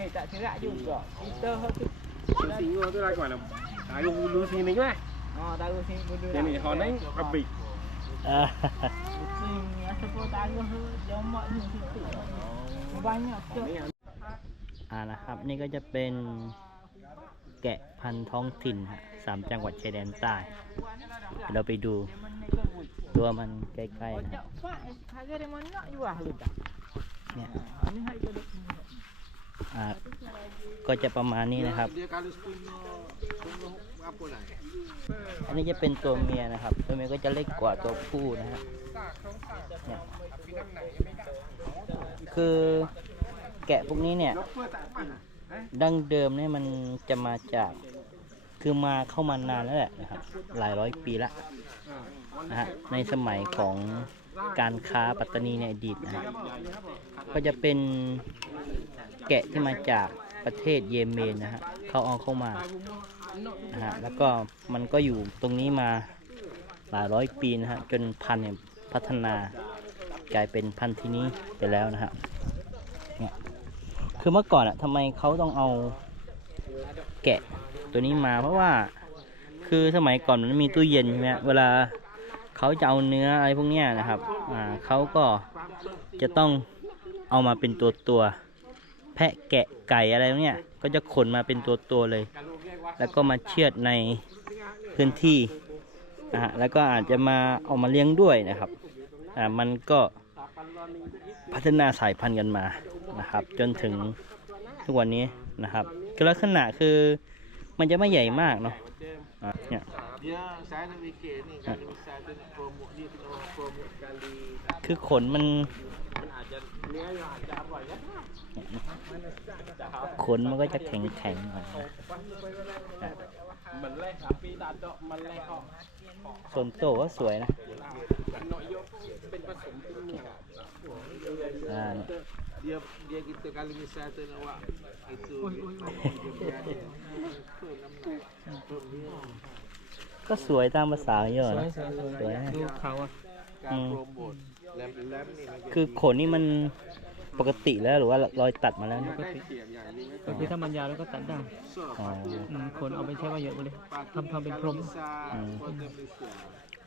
Eh tak cerak juga. Kita tu. Singa tu lah kawan. Taruh bulu sini kan. Oh taruh sini bulu. Yang ni hon ni lebih. อ่า Kucing rasa pun taruh jomak ni situ. Banyak tu. Ni อ่านะครับนี่ก็จะเป็นแกะพันธุ์ท้องถิ่นฮะสามจังหวัดชายแดนใต้ เราไปดูตัวมันใกล้ๆนะ Banyak pak harga dia mana jual lu dah. เนี่ย Ini harga dia. อ่าก็จะประมาณนี้นะครับ อันนี้จะเป็นตัวเมียนะครับ ตัวเมียก็จะเล็กกว่าตัวผู้นะฮะเนี่ยคือแกะพวกนี้เนี่ย ดั้งเดิมเนี่ยมันจะมาจากคือมาเข้ามานานแล้วแหละนะครับ หลายร้อยปีละนะฮะในสมัยของการค้าปัตตานีในอดีตนะฮะก็จะเป็น แกะที่มาจากประเทศเยเมนนะฮะเขาเอาเข้ามานะฮะแล้วก็มันก็อยู่ตรงนี้มาหลายร้อยปีนะฮะจนพันธุ์เนี่ยพัฒนากลายเป็นพันธุ์ที่นี้ไปแล้วนะฮะเนี่ยคือเมื่อก่อนอะทำไมเขาต้องเอาแกะตัวนี้มาเพราะว่าคือสมัยก่อนมันมีตู้เย็นใช่ไหมเวลาเขาจะเอาเนื้ออะไรพวกเนี้ยนะครับอ่าเขาก็จะต้องเอามาเป็นตัวตัว พะแกะไก่อะไรพวกเนี้ยก็จะขนมาเป็นตัวตัวๆเลย แล้วก็มาเชือดในพื้นที่นะฮะแล้วก็อาจจะมาเอามาเลี้ยงด้วยนะครับอ่ามันก็พัฒนาสายพันธุ์กันมานะครับ จนถึงทุกวันนี้นะครับคือลักษณะคือมันจะไม่ใหญ่มากเนาะอะเนี่ยคือขนมัน มันอาจจะเนื้ออาจจะอร่อยนะขนมันก็จะแข็งแข็งๆหน่อยนะมันแรกครับปีตาดอกมันแรกออกส่วนโตวก็สวยนะมันน้อยยกเป็นผสมเป็นเมียอ่าเนี่ย dia dia kita kalau misal tu nak buat itu dia punya ก็สวยตามภาษาเยอะนะสวยนะดูเขาอะการโปรโมทแลมแลมนี่มันคือขนนี่มัน ปกติแล้วหรือว่ารอยตัดมาแล้วเนี่ยได้เสียงอย่างนี้ก็คือถ้ามันยาวแล้วก็ตัดได้อ๋ออืมคนเอาไปใช้ประโยชน์หมดเลยทำทำเป็นพรม อืมคนเต็มเลยเสียง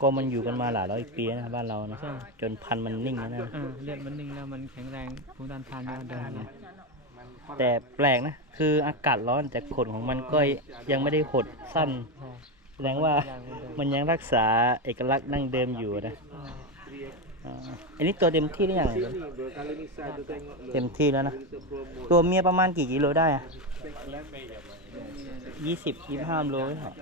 ก็มันอยู่กันมาหลายร้อยปีนะบ้านเรานะใช่ จนพันธุ์มันนิ่งแล้วนะอ่าเลือดมันนิ่งแล้วมันแข็งแรงภูมิต้านทานยาเดินเนี่ยมันแต่แปลกนะ คืออากาศร้อนแต่ขนของมันก็ยังไม่ได้หดสั้นใช่แสดงว่าอย่างเหมือนเดิมมันยังรักษาเอกลักษณ์ดั้งเดิมอยู่นะอ่า อ่าอันนี้ตัวเต็มที่หรือยังนี่เดี๋ยว kalau misal tu tengok เต็มที่แล้วนะ kita promote ตัวเมียประมาณกี่กิโลได้อะยี่สิบยี่ห้าโลไหมครับ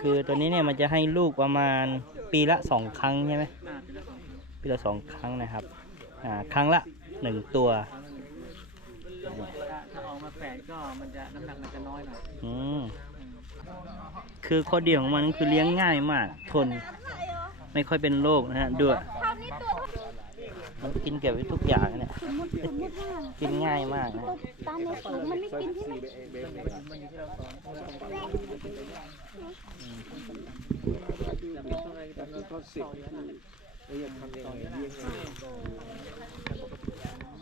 คือตัวนี้เนี่ยมันจะให้ลูกประมาณปีละสองครั้งใช่ไหมอ่าปีละสองครั้งนะครับ อ่า ครั้งละหนึ่งตัวถ้าถ้าออกมาแฝดก็มันจะน้ำหนักมันจะน้อยหน่อย อืม คือข้อดีของมันก็คือเลี้ยงง่ายมาก ทนไม่ค่อยเป็นโรคนะฮะด้วยมันกินเก็บไว้ทุกอย่างเนี่ยกินง่ายมากนะตกตามในฝูงมันไม่กินใช่ไหน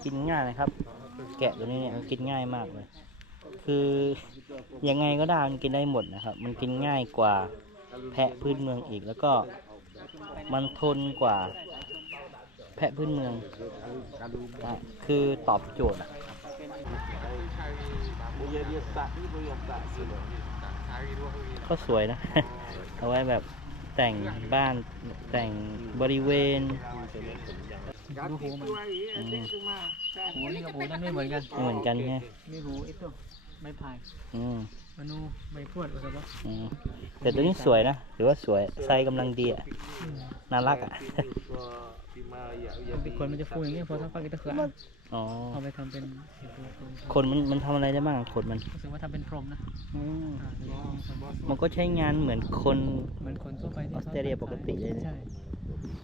กินง่ายนะครับ แกะตัวนี้เนี่ยกินง่ายมากเลย คือยังไงก็ได้มันกินได้หมดนะครับ มันกินง่ายกว่าแพะพื้นเมืองอีก แล้วก็มันทนกว่าแพะพื้นเมืองนะคือตอบโจทย์อะ dia dia tak ni boleh yang tak sila hari dua hari ก็สวยนะ เอาไว้แบบแต่งบ้านแต่งบริเวณ ganti tu hari ada tu mah หูนี่กับหูนั่นไม่เหมือนกันไม่เหมือนกันใช่ไหมนี่หู ไอ้ตัวไม้พายอืมมนูใบพรวดอะไรวะอืมแต่ตัวนี้สวยนะหรือว่าสวยไซส์กำลังดีอะน่ารักอะ Pima ya มันเป็นคนมันจะฟูอย่างเงี้ยพอถ้าฟักกิตะเขืออ๋อเอาไปทำเป็นไอ้ตัวตัวขนมันมันทำอะไรได้บ้างขนมันรู้สึกว่าทำเป็นพรมนะอืมอ่าเดี๋ยวมีคนบอกมันก็ใช้งานเหมือนคนเหมือนคนทั่วไปที่ออสเตรเลียปกติเลยนะใช่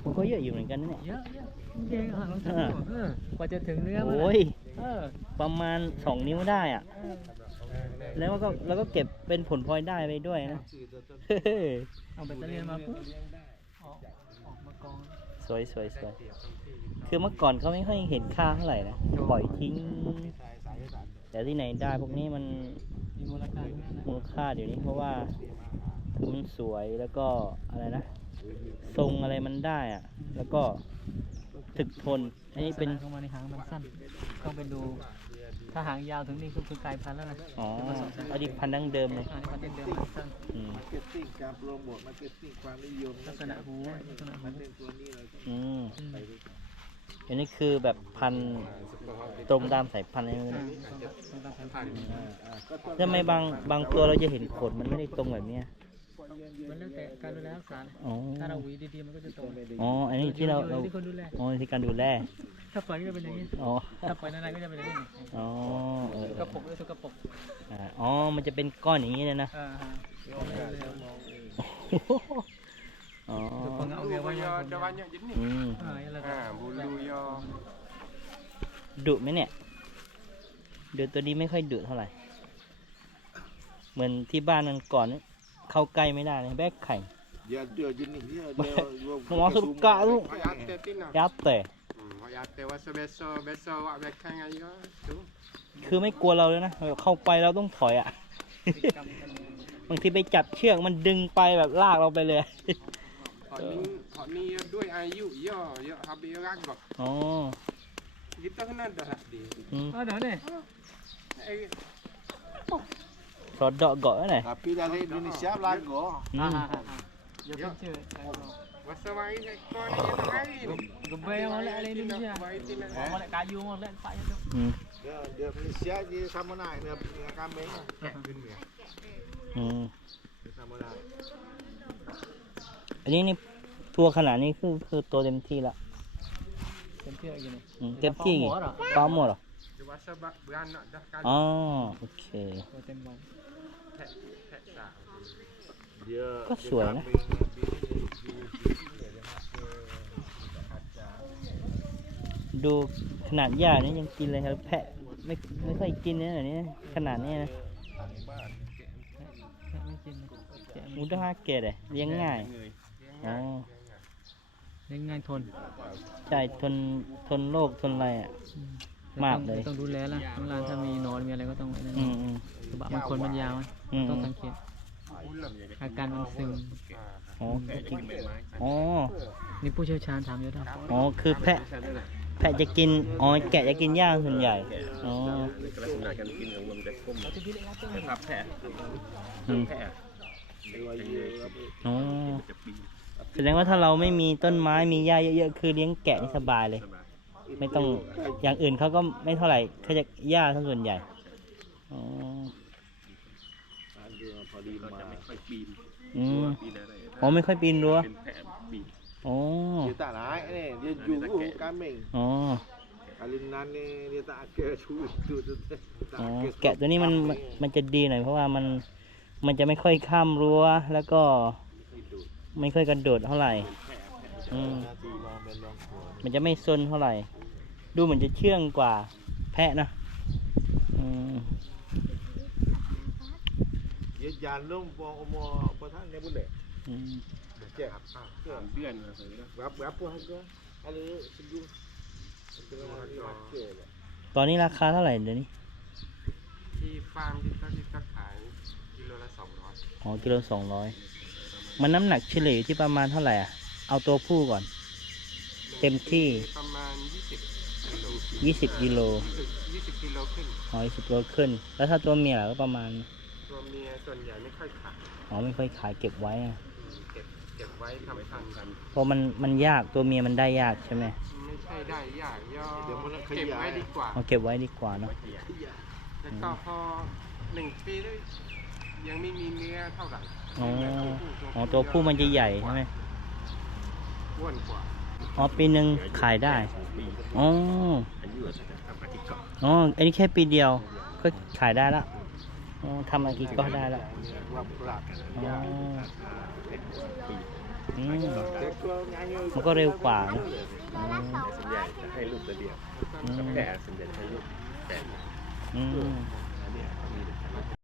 มันก็เยอะอยู่เหมือนกันนะเนี่ยเยอะเยอะเก่งอะลองทำดูเออกว่าจะถึงเนื้อมันโอ้ยเออประมาณสองนิ้วได้อะ แล้วก็แล้วก็เก็บเป็นผลพลอยได้ไปด้วยนะเอาแบตเตอรี่มาปุ๊บออกออกมากองสสวยสวยสวยคือเมื่อก่อนเขาไม่ค่อยเห็นค่าเท่าไหร่นะปล่อยทิ้ง แต่ที่ไหนได้พวกนี้มันมีมูลค่าด้วยนะมูลค่าเดี๋ยวนี้เพราะว่าคือมันสวยแล้วก็อะไรนะทรงอะไรมันได้อะแล้วก็ถึกทนอันนี้เป็นเข้ามาในหางมันสั้นต้องไปดู ถ้าหางยาวถึงนี่คือคือกลายพันธุ์แล้วนะอ๋ออดีตพันธุ์ดั้งเดิมเลยอันนี้มันเดิมๆมันสั้นอืม มาร์เก็ตติ้งการโปรโมทมาร์เก็ตติ้งความนิยมลักษณะหูลักษณะหูมันเป็นตัวนี้เราอืม อืมอันนี้คือแบบพันธุ์ตรงตามสายพันธุ์อะไรพวกอ่านี้ต้องต้องการพันธุ์ก็ต้อง ทำไมบางบางตัวเราจะเห็นขนมันไม่ได้ตรงแบบเนี้ย มันแล้วแต่การดูแลรักษานะอ๋อ ถ้าเราหวีดีๆมันก็จะตรงอ๋อ อันนี้ที่เราอยู่เราที่คนดูแล อ๋อที่การดูแล ถ้าปล่อยก็จะเป็นอย่างนี้ อ๋อ ถ้าปล่อยนานๆก็จะเป็นอย่างนี้อ๋อเออสกปรกด้วยสกปรกอ่าอ๋อ มันจะเป็นก้อนอย่างนี้เลยนะ อ่าฮะอ๋อคนเอาเรือไว้ยัง Ada banyak jenis. อืม อ่าอย่างไรก็ Ha, bulu ya. ดุไหมเนี่ยดุตัวนี้ไม่ค่อยดุเท่าไหร่ เหมือนที่บ้านมันก่อนนี่ เข้าใกล้ไม่ได้เลยแบกไข่ dia ada jenis dia dia Masuk buka tu. Hak yate tina. ยัดแต่ Hmm, hak yate wasa biasa, biasa awak belakang ayo tu. คือไม่กลัวเราเลยนะแบบเข้าไปเราต้องถอยอะ บางทีไปจับเชือกมันดึงไปแบบลากเราไปเลย Hak ni, hak ni ya duit ayu ya, ya habis ragak. อ๋อ Kita kena dah lah dia. อืม อ๋อเดี๋ยวนี่ Eh, รอดอกเกาะไหนอย tapi dari Indonesia belaga อือ่ามฮ่าฮ่าฮ่าอย่าเพิ่งเชื่อ wasa mari ekor ni kita mari ni. Gebe molek ala Indonesia. Mari tina. Oh, molek kayu molek pak itu. อืม dia dia Malaysia dia sama naik dengan, dengan kambing Dunia. อืม dia sama naik อันนี้นี่ตัวขนาดนี้คือคือตัวเต็มที่ละเต็มที่อะไรกันเนี่ยอืมเต็มที่ปลาหมอเหรอปลาหมดเหรอ Dia wasa bak- beranak dah kali. อ๋อโอ เคตัวเต็มวัย Tek, tek sah. dia Kau dia suai, kambing dengan bini dia bini dia makan kacang ดูขนาดหญ้านี่ยังกินเลยครับ แพะไม่ไม่ค่อยกินนะแบบนี้ขนาดนี้นะแค่ไม่กินนะแกะมูดาเกตเลยเลี้ยงง่ายอ๋อเลี้ยงง่ายทนใช่ทนทนโรคทนอะไรอะ มากเลย ต้องดูแลละข้างล่างถ้ามีหนอนมีอะไรก็ต้องไอ้นั่นอืมอืมกระบะมันคนมันยาวนะอืมต้องสังเกตอาการมันซึมอ๋อกินอ๋อนี่ผู้เชี่ยวชาญถามเยอะได้อ๋อคือแพะแพะจะกินอ๋อแกะจะกินหญ้าส่วนใหญ่อ๋อลักษณะการกินของมันแบบก้มนะครับแพะอืมแพะอ๋อแสดงว่าถ้าเราไม่มีต้นไม้มีหญ้าเยอะๆคือเลี้ยงแกะนี่สบายเลย ไม่ต้องอย่างอื่นเขาก็ไม่เท่าไหร่เขาจะหญ้าทั้งส่วนใหญ่อ๋อ ada yang paling เราจะไม่ mahal ค่อยปีนอืมปีนอะไรอ๋อไม่ค่อยปีนรั้วเป็นแพะปีนอ๋อ dia tak naik ni dia juru kambing อ๋อ Kali nan ni dia tak akal suruh tu tu tu. Tak อ๋อ akal แกะตัวนี้มันมันมันจะดีหน่อยเพราะว่ามันมันจะไม่ค่อยข้ามรั้วแล้วก็ไม่ค่อยกระโดดเท่าไหร่อืม Nanti bang belong kuat. มันจะไม่ซนเท่าไหร่ ดูเหมือนจะเชื่องกว่าแพะนะอืม Dia jalan pun umur apa tak ni boleh. อืม Cek. Ha. สามเดือนอะไรนะ Berapa berapa harga? Kalau sejuk setengah harga lah. ตอนนี้ราคาเท่าไหร่เดี๋ยวนี้ ที่ฟาร์มที่ก็ที่ก็ขายกิโลละสองร้อยอ๋อกิโลสองร้อยมันน้ำหนักเฉลี่ยอยู่ที่ประมาณเท่าไหร่อะ เอาตัวผู้ก่อน เต็มที่ประมาณยี่สิบกิโล ยี่สิบกิโลยี่สิบกิโลขึ้นอ๋อยี่สิบโลขึ้น แล้วถ้าตัวเมียล่ะก็ประมาณ ตัวเมียส่วนใหญ่ไม่ค่อยขายอ๋อไม่ค่อยขายเก็บไว้อะเก็บเก็บไว้ทำพันธุ์กันเพราะมันมันยากตัวเมียมันได้ยากใช่ไหมไม่ใช่ได้ยากย่อเดี๋ยวมันขยายเก็บไว้ดีกว่าเอาเก็บไว้ดีกว่าเนาะแล้วก็พอหนึ่งปีแล้วยังไม่มีเนื้อเท่าไหร่อ๋ออ๋อตัวผู้มันจะใหญ่ใช่ไหมอ้วนกว่า อ๋อปีหนึ่งขายได้อ๋ออายุอาจจะทำอาทิตย์ก่อนอ๋ออันนี้แค่ปีเดียวก็ขายได้ละอ๋อทำอากิก็ได้ละ Buat berat. อ๋ออืม Teko nyanyi. มันก็เร็วกว่านะอ๋อส่วนใหญ่จะให้ลูกเดียวอืมแพะส่วนใหญ่ให้ลูกแปด อืม